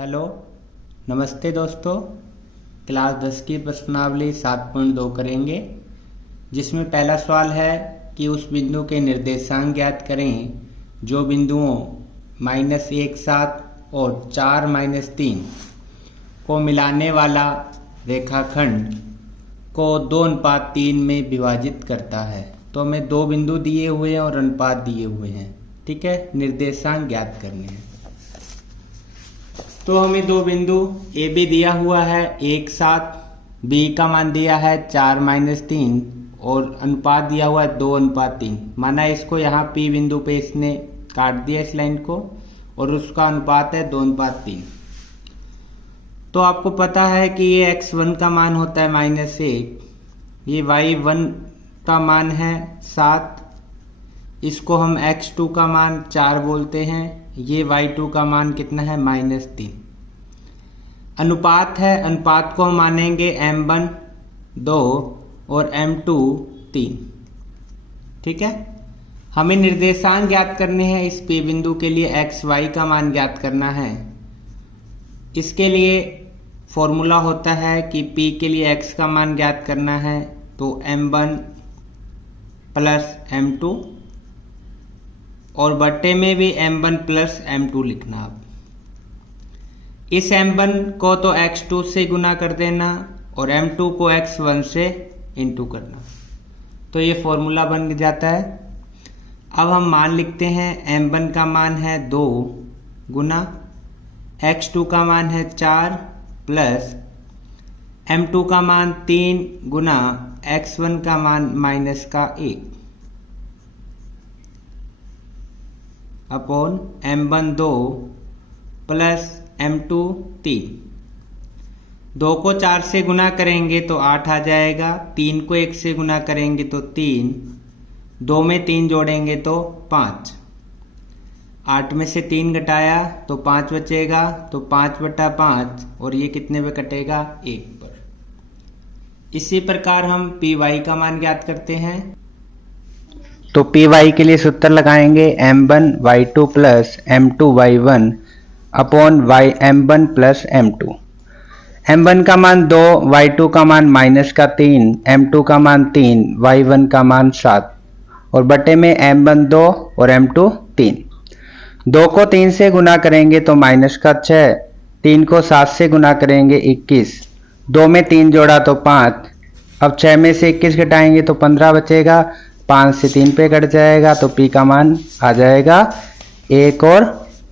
Hello, नमस्ते दोस्तों। Class 10 की प्रश्नावली 7.2 करेंगे, जिसमें पहला सवाल है कि उस बिंदु के निर्देशांक ज्ञात करें जो बिंदुओं -1 7 और 4 -3 को मिलाने वाला रेखाखंड को 2:3 में विभाजित करता है। तो हमें दो बिंदु दिए हुए हैं और अनुपात दिए हुए हैं। ठीक है, निर्देशांक ज्ञात करने हैं। तो हमें दो बिंदु ए बी दिया हुआ है 1 7, बी का मान दिया है 4 -3 और अनुपात दिया हुआ है 2:3। माना इसको यहाँ पी बिंदु पे इसने काट दिया इस लाइन को और उसका अनुपात है 2:3। तो आपको पता है कि ये x1 का मान होता है -1, ये y1 का मान है 7, इसको हम x2 का मान 4 बोलते हैं, ये y2 का मान कितना है -3। अनुपात है, अनुपात को हम मानेंगे m1 2 और m2 3। ठीक है, हमें निर्देशांक ज्ञात करने हैं। इस P बिंदु के लिए x y का मान ज्ञात करना है। इसके लिए फॉर्मूला होता है कि P के लिए x का मान ज्ञात करना है तो m1 प्लस m2 और बट्टे में भी m1 प्लस m2 लिखना। आप इस m1 को तो x2 से गुना कर देना और m2 को x1 से इंटू करना, तो ये फॉर्मूला बन जाता है। अब हम मान लिखते हैं m1 का मान है 2 गुना x2 का मान है 4 प्लस m2 का मान 3 गुना x1 का मान -1 अपॉन m1 2 प्लस m2 3। 2 को 4 से गुना करेंगे तो 8 आ जाएगा, 3 को 1 से गुना करेंगे तो 3, 2 में 3 जोड़ेंगे तो 5, 8 में से 3 घटाया तो 5 बचेगा, तो 5/5 और ये कितने पे कटेगा 1 पर। इसी प्रकार हम पी वाई का मान ज्ञात करते हैं। तो पी वाई के लिए सूत्र लगाएंगे m1 y2 plus m2 y1 upon m1 plus m2। m1 का मान 2, y2 का मान -3, m2 का मान 3, y1 का मान 7 और बटे में m1 2 और m2 3। 2 को 3 से गुना करेंगे तो -6, 3 को 7 से गुना करेंगे 21, 2 में 3 जोड़ा तो 5, अब 6 में से 21 घटाएंगे तो 15 बचेगा, 5 से 3 पे कट जाएगा तो P का मान आ जाएगा 1 और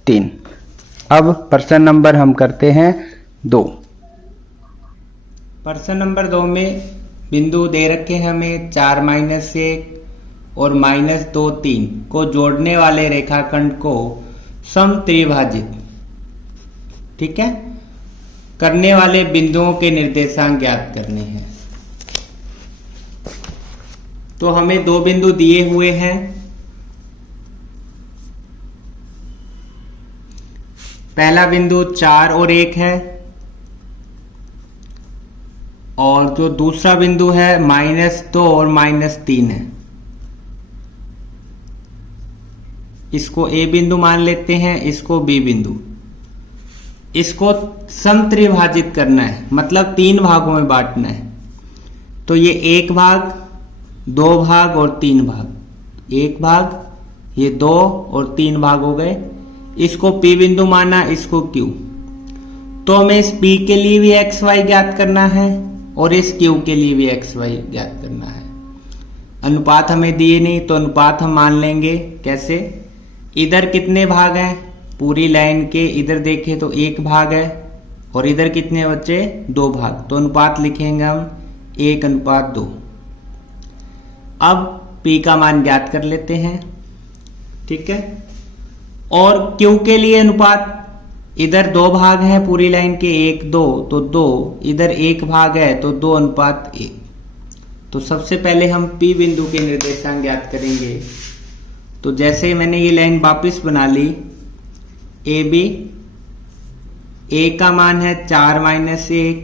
3। अब प्रश्न नंबर हम करते हैं 2। प्रश्न नंबर 2 में बिंदु दे रखे हैं हमें 4 -1 और -2 3 को जोड़ने वाले रेखाखंड को समत्रिभाजित ठीक है करने वाले बिंदुओं के निर्देशांक ज्ञात करने हैं। तो हमें दो बिंदु दिए हुए हैं। पहला बिंदु 4 और 1 है और जो दूसरा बिंदु है -2 और -3 है। इसको A बिंदु मान लेते हैं, इसको B बिंदु। इसको समत्रिभाजित करना है, मतलब 3 भागों में बांटना है। तो ये 1 भाग, 2 भाग और 3 भाग। 1 भाग, ये 2 और 3 भाग हो गए। इसको P बिंदु माना, इसको Q। तो हमें इस P के लिए भी x y ज्ञात करना है और इस Q के लिए भी x y ज्ञात करना है। अनुपात हमें दिए नहीं तो अनुपात हम मान लेंगे। कैसे? इधर कितने भाग हैं? पूरी लाइन के इधर देखें तो 1 भाग है और इधर कितने बचे? 2 भाग। तो अनुपात लिखेंगे हम 1:2। अब P का मान ज्ञात कर लेते हैं। ठीक है, और Q के लिए अनुपात, इधर 2 भाग हैं पूरी लाइन के 1 2, तो 2, इधर 1 भाग है तो 2:1। तो सबसे पहले हम P बिंदु के निर्देशांक ज्ञात करेंगे। तो जैसे मैंने ये लाइन वापस बना ली, AB, A का मान है 4 -1,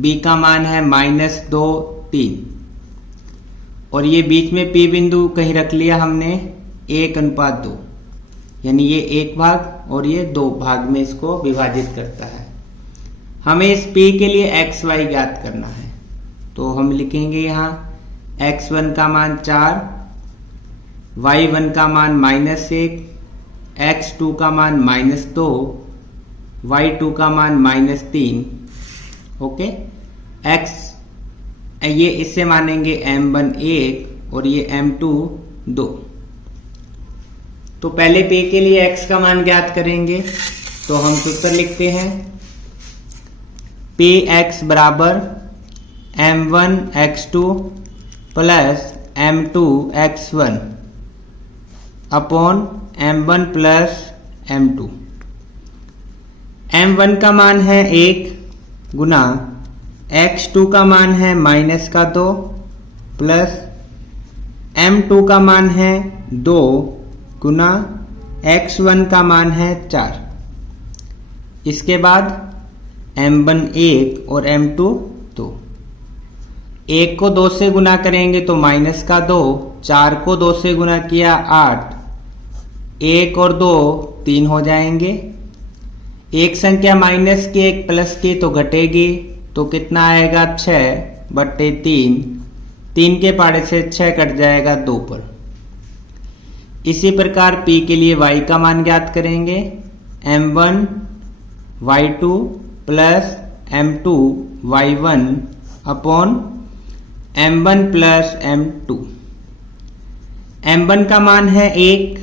B का मान है -2 3 और ये बीच में P बिंदु कहीं रख लिया हमने 1:2, यानी ये 1 भाग और ये 2 भाग में इसको विभाजित करता है। हमें इस p के लिए xy ज्ञात करना है, तो हम लिखेंगे यहाँ x1 का मान 4, y1 का मान -1, x2 का मान -2, y2 का मान -3। ओके, x ये इससे मानेंगे m1 1 और ये m2 2। तो पहले p के लिए x का मान ज्ञात करेंगे, तो हम सूत्र लिखते हैं px बराबर m1 x2 plus m2 x1 upon m1 plus m2। m1 का मान है 1 गुना x2 का मान है -2 प्लस m2 का मान है 2 गुना x1 का मान है 4। इसके बाद m1 1 और m2 2। 1 को 2 से गुना करेंगे तो -2, 4 को 2 से गुना किया 8, 1 और 2 3 हो जाएंगे। एक संख्या माइनस की एक प्लस की तो घटेगी, तो कितना आएगा 6/3। 3 के पाड़े से 6 कट जाएगा 2 पर। इसी प्रकार p के लिए y का मान ज्ञात करेंगे m1 y2 plus m2 y1 upon m1 plus m2। m1 का मान है 1,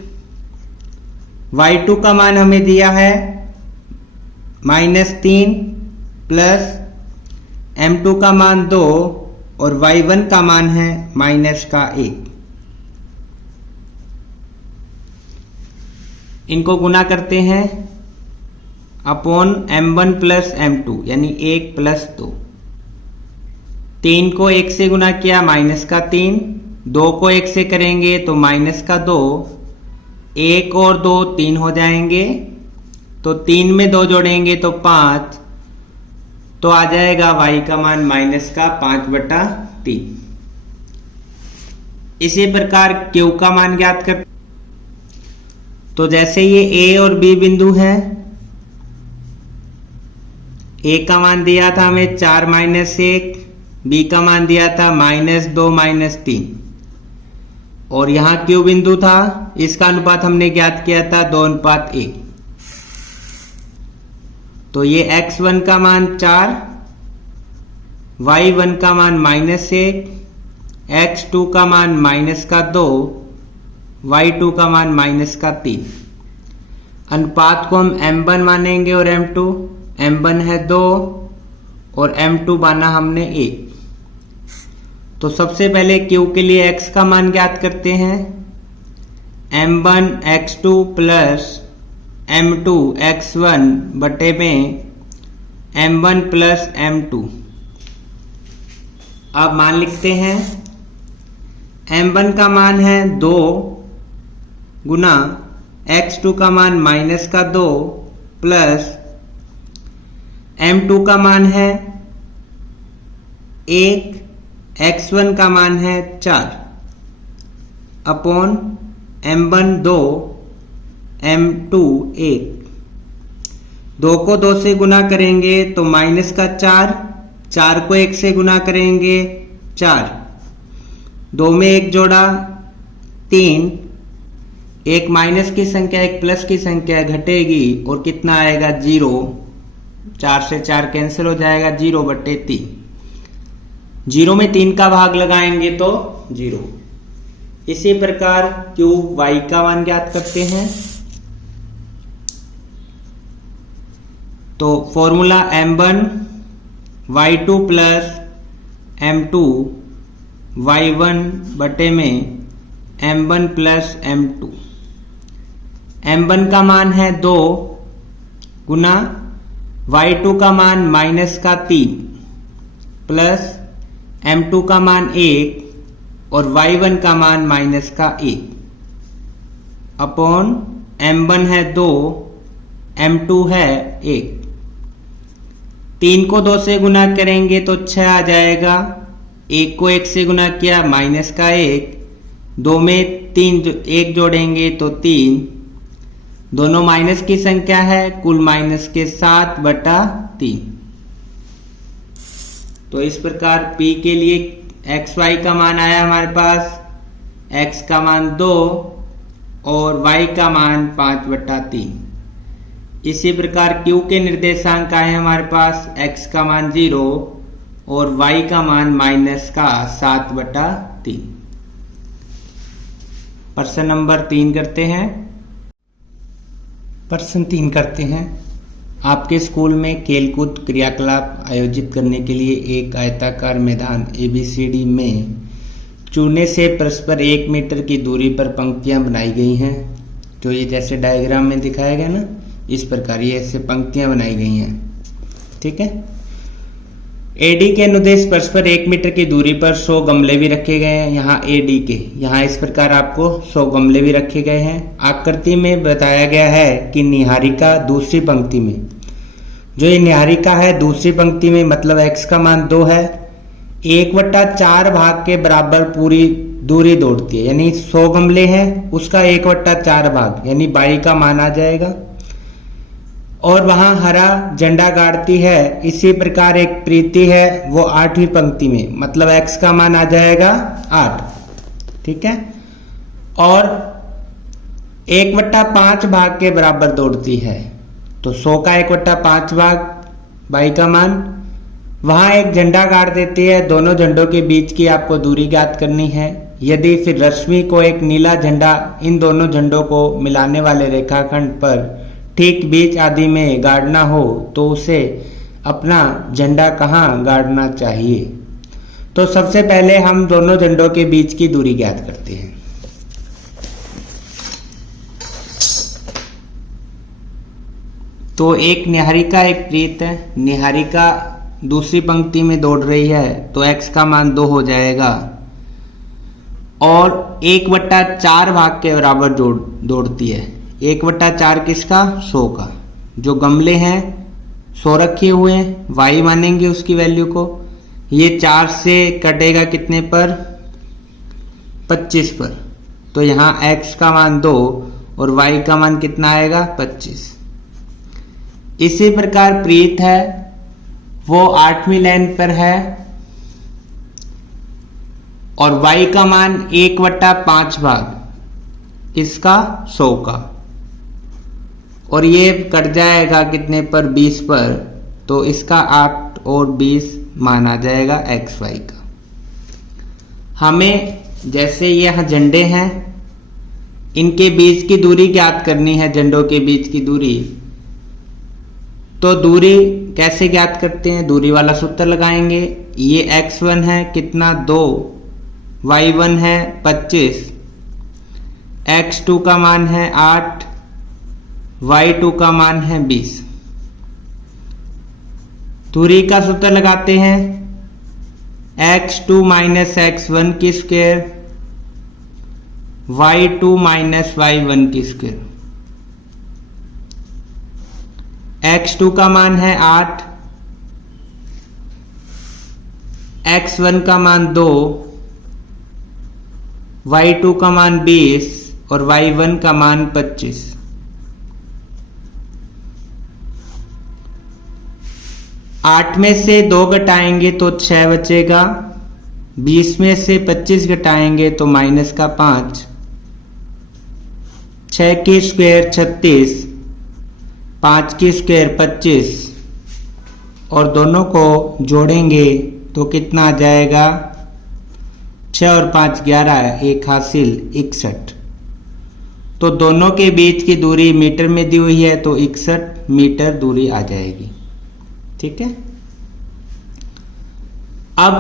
y2 का मान हमें दिया है -3 प्लस m2 का मान 2 और y1 का मान है -1। इनको गुना करते हैं अपॉन m1 प्लस m2 यानी 1 प्लस 2। 3 को 1 से गुना किया -3, 2 को 1 से करेंगे तो -2, 1 और 2 3 हो जाएंगे, तो 3 में 2 जोड़ेंगे तो 5, तो आ जाएगा y का मान -5/3। इसी प्रकार q का मान ज्ञात कर, तो जैसे ये a और b बिंदु हैं, a का मान दिया था हमें 4 -1, b का मान दिया था -2 -3 और यहाँ q बिंदु था, इसका अनुपात हमने ज्ञात किया था 2:1। तो ये x1 का मान 4, y1 का मान -1, x2 का मान -2, y2 का मान -3। अनुपात को हम m1 मानेंगे और m2। m1 है 2 और m2 माना हमने 1। तो सबसे पहले q के लिए x का मान ज्ञात करते हैं m1 x2 plus m2 x1 बटे में m1 प्लस m2। अब मान लिखते हैं m1 का मान है 2 गुना x2 का मान -2 प्लस m2 का मान है 1, x1 का मान है 4 अपॉन m1 2 m2 1। 2 को 2 से गुना करेंगे तो -4, 4 को 1 से गुना करेंगे 4, 2 में 1 जोड़ा 3, एक माइनस की संख्या एक प्लस की संख्या घटेगी और कितना आएगा 0। 4 से 4 कैंसिल हो जाएगा, 0/3। 0 में 3 का भाग लगाएंगे तो 0। इसी प्रकार q y का मान ज्ञात करते हैं, तो formula m1 y2 plus m2 y1 बटे में m1 प्लस m2। m1 का मान है 2 गुना y2 का मान -3 प्लस m2 का मान 1 और y1 का मान -1 अपॉन m1 है 2 m2 है 1। 3 को 2 से गुना करेंगे तो 6 आ जाएगा, 1 को 1 से गुना किया -1, 2 में 1 जोड़ेंगे तो 3, दोनों माइनस की संख्या है, कुल माइनस के 7/3। तो इस प्रकार P के लिए XY का मान आया हमारे पास, X का मान 2 और Y का मान 5/3। इसी प्रकार Q के निर्देशांक आए हमारे पास, X का मान 0 और Y का मान माइनस का 7/3। प्रश्न नंबर 3 करते हैं। प्रश्न 3 करते हैं। आपके स्कूल में खेलकूद क्रियाकलाप आयोजित करने के लिए एक आयताकार मैदान ABCD में चूने से परस्पर 1 मीटर की दूरी पर पंक्तियां बनाई गई हैं। जो ये जैसे डायग्राम में दिखाया गया ना, इस प्रकार ये ऐसे पंक्तियां बनाई गई हैं। ठीक है। AD के अनुदेश परस्पर 1 मीटर की दूरी पर 100 गमले भी रखे गए हैं। यहाँ AD के यहाँ इस प्रकार आपको 100 गमले भी रखे गए हैं। आकृति में बताया गया है कि निहारिका दूसरी पंक्ति में, जो ये निहारिका है दूसरी पंक्ति में, मतलब x का मान 2 है, 1/4 भाग के बराबर पूरी दूरी दौड़ती है। यानी 100 गमले हैं, उसका 1/4 भाग यानी 22 का मान आ जाएगा। और वहां हरा झंडा गाड़ती है। इसी प्रकार एक प्रीति है, वो 8वीं पंक्ति में, मतलब x का मान आ जाएगा 8। ठीक है। और 1/5 भाग के बराबर दौड़ती है, तो 100 का 1/5 भाग 22 का मान। वहां एक झंडा गाड़ देती है। दोनों झंडों के बीच की आपको दूरी ज्ञात करनी है। यदि फिर रश्मि को एक नीला झंडा इन दोनों झंडों को मिलाने वाले रेखाखंड पर ठीक बीच आदि में गाड़ना हो तो उसे अपना झंडा कहाँ गाड़ना चाहिए? तो सबसे पहले हम दोनों झंडों के बीच की दूरी ज्ञात करते हैं। तो एक निहारिका एक प्रीत है। निहारिका दूसरी पंक्ति में दौड़ रही है, तो x का मान 2 हो जाएगा और 1/4 भाग के बराबर दौड़ती है। 1/4 किसका? 100 का। जो गमले हैं 100 रखे हुए हैं, y मानेंगे उसकी वैल्यू को। ये 4 से कटेगा कितने पर? 25 पर। तो यहाँ x का मान 2 और y का मान कितना आएगा? 25। इसी प्रकार प्रीत है, वो 8वीं लाइन पर है और y का मान 1/5 भाग इसका 100 का, और ये कट जाएगा कितने पर? 20 पर। तो इसका 8 और 20 मान आ जाएगा XY का। हमें जैसे यह झंडे हैं, इनके बीच की दूरी ज्ञात करनी है। झंडों के बीच की दूरी, तो दूरी कैसे ज्ञात करते हैं? दूरी वाला सूत्र लगाएंगे। ये x1 है कितना? 2, y1 है 25, x2 का मान है 8, y2 का मान है 20। दूरी का सूत्र लगाते हैं। x2 माइनस x1 की स्क्वायर, y2 माइनस y1 की स्क्वायर। x2 का मान है 8, x1 का मान 2, y2 का मान 20 और y1 का मान 25। 8 में से 2 घटाएंगे तो 6 बचेगा। 20 में से 25 घटाएंगे तो माइनस का 5। 6 की स्क्वायर 36, 5 की स्क्वायर 25 और दोनों को जोड़ेंगे तो कितना आ जाएगा? 6 और 5 11, 1 हासिल 61। तो दोनों के बीच की दूरी मीटर में दी हुई है, तो 61 मीटर दूरी आ जाएगी। ठीक है। अब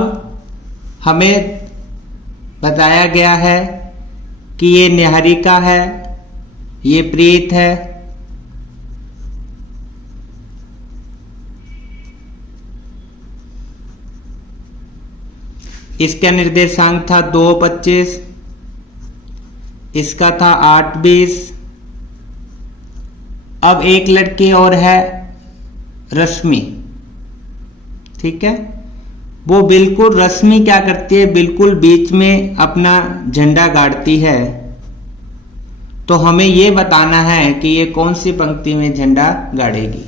हमें बताया गया है कि ये निहारिका है, ये प्रीत है, इसका निर्देशांक था 2, 25, इसका था 8, 20। अब एक लड़की और है रश्मि। ठीक है। वो बिल्कुल रश्मि क्या करती है? बिल्कुल बीच में अपना झंडा गाड़ती है। तो हमें ये बताना है कि ये कौन सी पंक्ति में झंडा गाड़ेगी।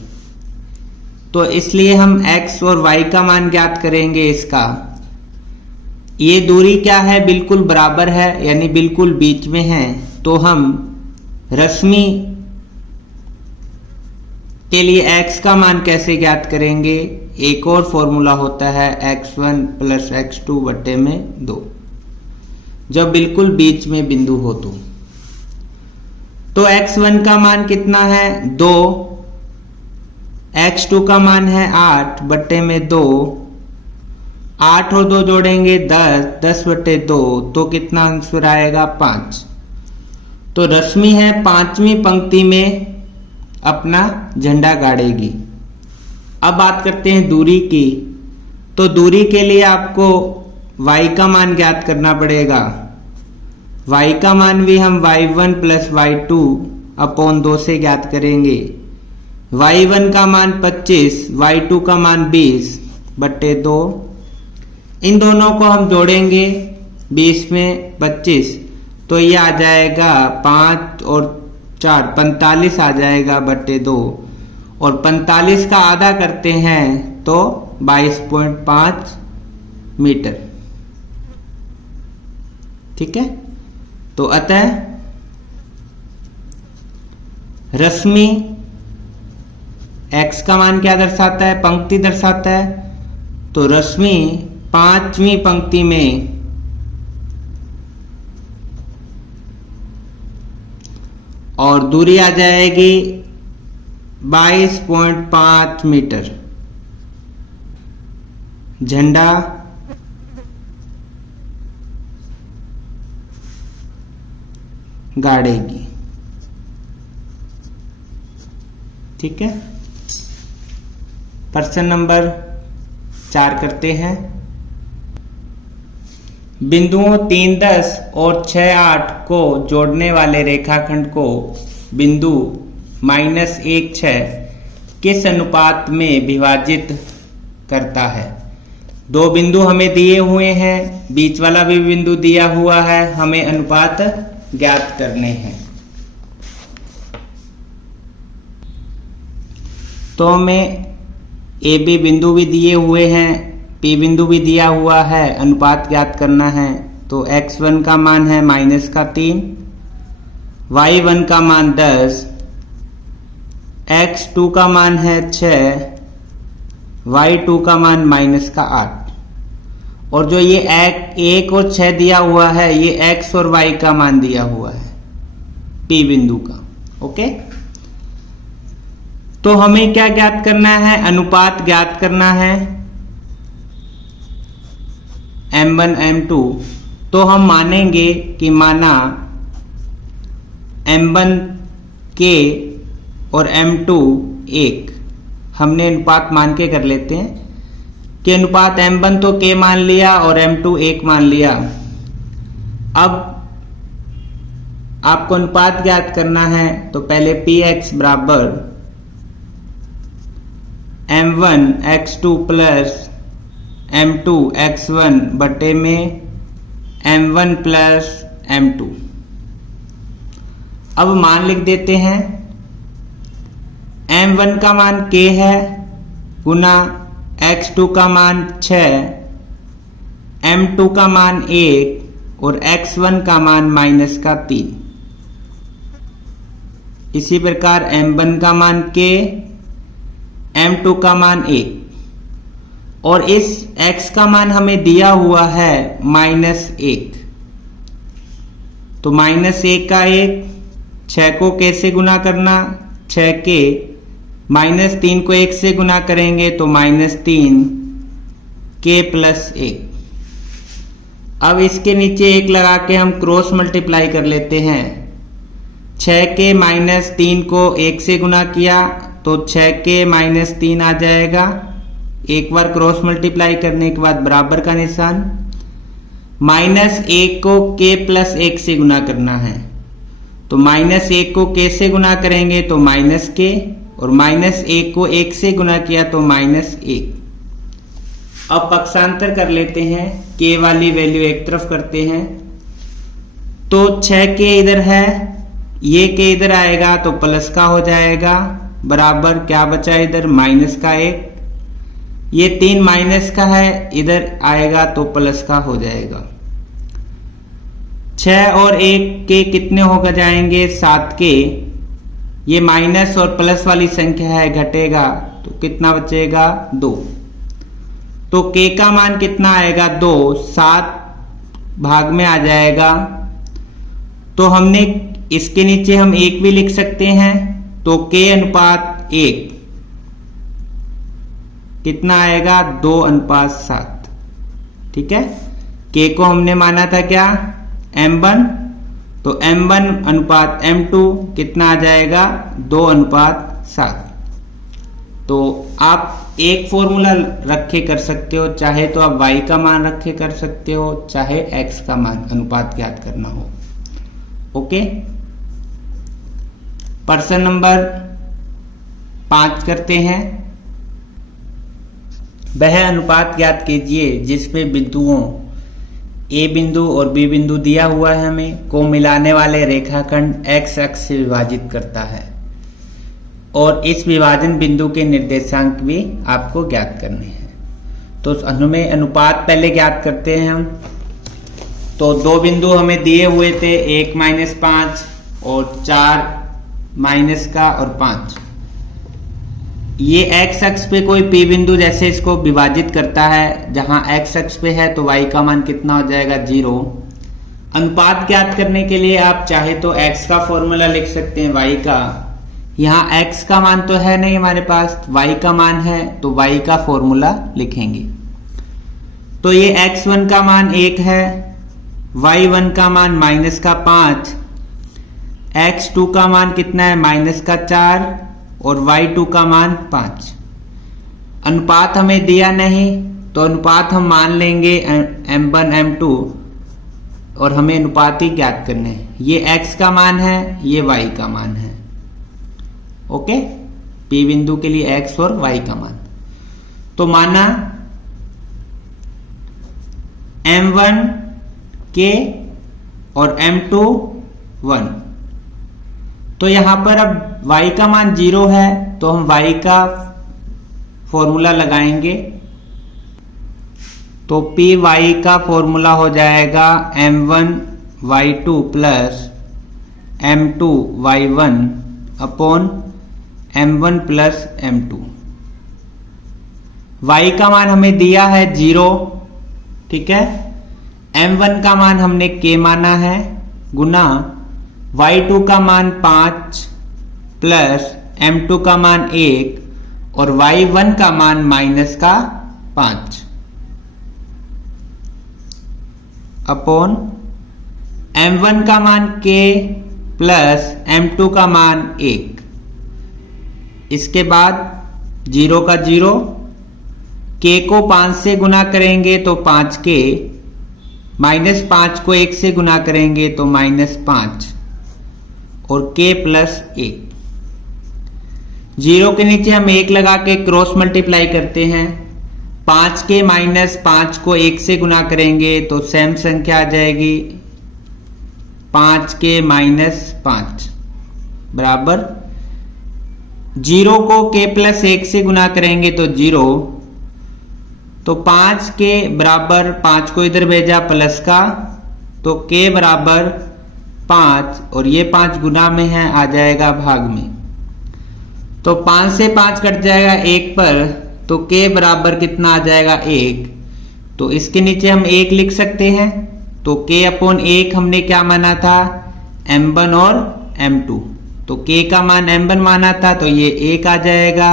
तो इसलिए हम x और y का मान ज्ञात करेंगे इसका। ये दूरी क्या है, बिल्कुल बराबर है, यानी बिल्कुल बीच में है। तो हम रश्मि के लिए x का मान कैसे ज्ञात करेंगे, एक और फॉर्मूला होता है x1 प्लस x2 बटे में 2, जब बिल्कुल बीच में बिंदु हो तो x1 का मान कितना है 2, x2 का मान है 8 बटे में 2, 8 और 2 जोड़ेंगे 10, 10 बटे 2, तो कितना आंसर आएगा 5। तो रश्मि है 5वीं पंक्ति में अपना झंडा गाड़ेगी। अब बात करते हैं दूरी की। तो दूरी के लिए आपको y का मान ज्ञात करना पड़ेगा। y का मान भी हम y1 प्लस y2 अपॉन 2 से ज्ञात करेंगे। y1 का मान 25, y2 का मान 20 बटे 2। इन दोनों को हम जोड़ेंगे 20 में 25, तो ये आ जाएगा 5 और 4 45 आ जाएगा बटे 2, और 45 का आधा करते हैं तो 22.5 मीटर। ठीक है, तो अतः रश्मि x का मान क्या दर्शाता है, पंक्ति दर्शाता है। तो रश्मि 5वीं पंक्ति में और दूरी आ जाएगी 22.5 मीटर। झंडा गाड़ेगी। ठीक है, प्रश्न नंबर 4 करते हैं। बिंदुओं 3, 10 और 6, 8 को जोड़ने वाले रेखाखंड को बिंदु -1, 6 किस अनुपात में विभाजित करता है। 2 बिंदु हमें दिए हुए हैं, बीच वाला भी बिंदु दिया हुआ है, हमें अनुपात ज्ञात करने हैं। तो हमें ए बी बिंदु भी दिए हुए हैं, पी बिंदु भी दिया हुआ है, अनुपात ज्ञात करना है। तो x1 का मान है -3, y1 का मान 10, x2 का मान है 6, y2 का मान -8। और जो ये 1 और 6 दिया हुआ है, ये x और y का मान दिया हुआ है p बिंदु का। ओके, तो हमें क्या ज्ञात करना है, अनुपात ज्ञात करना है m1 m2। तो हम मानेंगे कि माना m1 k और m2 1, हमने अनुपात मान के कर लेते हैं कि अनुपात m1 तो k मान लिया और m2 1 मान लिया। अब आपको अनुपात ज्ञात करना है, तो पहले px बराबर m1 x2 plus m2 x1 बटे में m1 प्लस m2। अब मान लिख देते हैं। m1 का मान k है गुना x2 का मान 6, m2 का मान 1 और x1 का मान -3। इसी प्रकार m1 का मान k, m2 का मान 1, और इस x का मान हमें दिया हुआ है -1। तो -1 का 1, 6 को k से गुना करना, 6 के -3 को 1 से गुना करेंगे तो -3 k प्लस 1। अब इसके नीचे 1 लगा के हम क्रॉस मल्टीप्लाई कर लेते हैं। 6 के -3 को 1 से गुना किया तो 6 के -3 आ जाएगा। एक बार क्रॉस मल्टीप्लाई करने के बाद बराबर का निशान, -1 को k प्लस 1 से गुना करना है। तो -1 को k से गुना करेंगे तो -k, और -1 को 1 से गुना किया तो -1। अब पक्षांतर कर लेते हैं, k वाली वैल्यू एक तरफ करते हैं। तो 6k इधर है, ये के इधर आएगा तो प्लस का हो जाएगा, बराबर क्या बचा इधर माइनस का 1, ये 3 माइनस का है, इधर आएगा तो प्लस का हो जाएगा। 6 और 1 के कितने होगा जाएंगे 7 के, ये माइनस और प्लस वाली संख्या है, घटेगा तो कितना बचेगा 2। तो k का मान कितना आएगा 2, 7 भाग में आ जाएगा। तो हमने इसके नीचे हम 1 भी लिख सकते हैं, तो k अनुपात 1 कितना आएगा 2:7। ठीक है, k को हमने माना था क्या m1, तो m1 अनुपात m2 कितना आ जाएगा 2:7। तो आप एक फॉर्मूला रखे कर सकते हो, चाहे तो आप y का मान रखे कर सकते हो, चाहे x का मान अनुपात ज्ञात करना हो। ओके, प्रश्न नंबर 5 करते हैं। वह अनुपात ज्ञात कीजिए जिसमें बिंदुओं A बिंदु और B बिंदु दिया हुआ है हमें को मिलाने वाले रेखाखंड x अक्ष से विभाजित करता है, और इस विभाजन बिंदु के निर्देशांक भी आपको ज्ञात करने हैं। तो हमें अनुपात पहले ज्ञात करते हैं हम। तो 2 बिंदु हमें दिए हुए थे, 1 - 5 और 4 माइनस का और 5। ये x अक्ष पे कोई P बिंदु जैसे इसको विभाजित करता है, जहां x अक्ष पे है तो y का मान कितना हो जाएगा 0। अनुपात ज्ञात करने के लिए आप चाहे तो x का फॉर्मूला लिख सकते हैं y का, यहाँ x का मान तो है नहीं हमारे पास, y का मान है तो y का फॉर्मूला लिखेंगे। तो ये x1 का मान 1 है, y1 का मान -5, x2 का मान कितना है -4 और y2 का मान 5। अनुपात हमें दिया नहीं तो अनुपात हम मान लेंगे m1 m2, और हमें अनुपात ही ज्ञात करने हैं। ये x का मान है, ये y का मान है। ओके, P बिंदु के लिए x और y का मान। तो माना m1 k और m2 1। तो यहां पर अब y का मान 0 है तो हम y का फॉर्मूला लगाएंगे। तो py का फॉर्मूला हो जाएगा m1 y2 plus m2 y1 upon m1 plus m2। y का मान हमें दिया है 0, ठीक है। m1 का मान हमने k माना है, गुना y2 का मान 5 प्लस m2 का मान 1 और y1 का मान -5 अपॉन m1 का मान k प्लस m2 का मान 1। इसके बाद 0 का 0, k को 5 से गुना करेंगे तो 5k, -5 को 1 से गुना करेंगे तो -5 और k प्लस 1। 0 के नीचे हम 1 लगा के क्रॉस मल्टीप्लाई करते हैं। 5k -5 को 1 से गुना करेंगे तो सेम संख्या आ जाएगी 5k -5 बराबर 0 को k प्लस 1 से गुना करेंगे तो 0। तो 5 के बराबर 5 को इधर भेजा प्लस का, तो k बराबर 5 और ये 5 गुना में है, आ जाएगा भाग में। तो 5 से 5 कट जाएगा 1 पर, तो k बराबर कितना आ जाएगा 1। तो इसके नीचे हम 1 लिख सकते हैं। तो k अपॉन 1 हमने क्या माना था m1 और m2। तो k का मान m1 माना था तो ये 1 आ जाएगा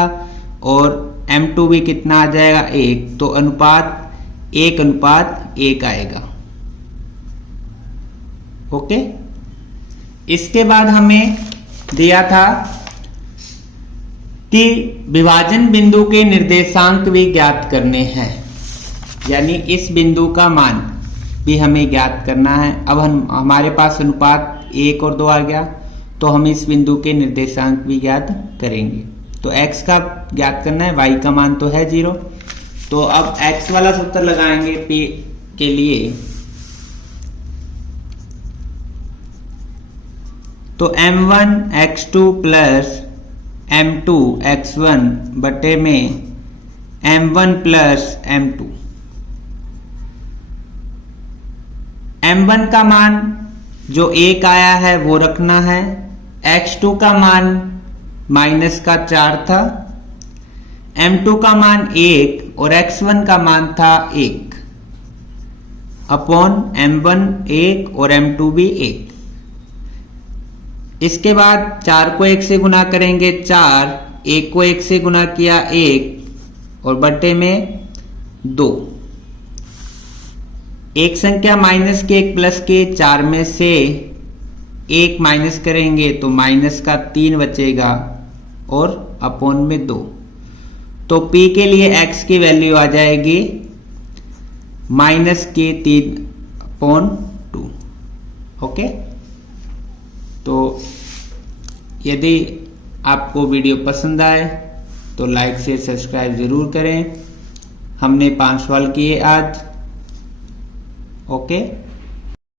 और m2 भी कितना आ जाएगा 1। तो अनुपात 1:1 आएगा। ओके, इसके बाद हमें दिया था कि विभाजन बिंदु के निर्देशांक भी ज्ञात करने हैं, यानी इस बिंदु का मान भी हमें ज्ञात करना है। अब हमारे पास अनुपात 1 और 2 आ गया, तो हम इस बिंदु के निर्देशांक भी ज्ञात करेंगे। तो x का ज्ञात करना है, y का मान तो है 0। तो अब x वाला सूत्र लगाएंगे p के लिए। तो m1 x2 plus m2 x1 बटे में m1 प्लस m2। m1 का मान जो 1 आया है वो रखना है, x2 का मान -4 था, m2 का मान 1 और x1 का मान था 1 अपॉन m1 1 और m2 भी 1। इसके बाद 4 को 1 से गुना करेंगे 4, 1 को 1 से गुना किया 1 और बटे में 2। एक संख्या माइनस के 1 प्लस के 4 में से 1 माइनस करेंगे तो -3 बचेगा और अपॉन में 2। तो P के लिए x की वैल्यू आ जाएगी -3/2। ओके, तो यदि आपको वीडियो पसंद आए तो लाइक शेयर सब्सक्राइब जरूर करें। हमने 5 सवाल किए आज। ओके।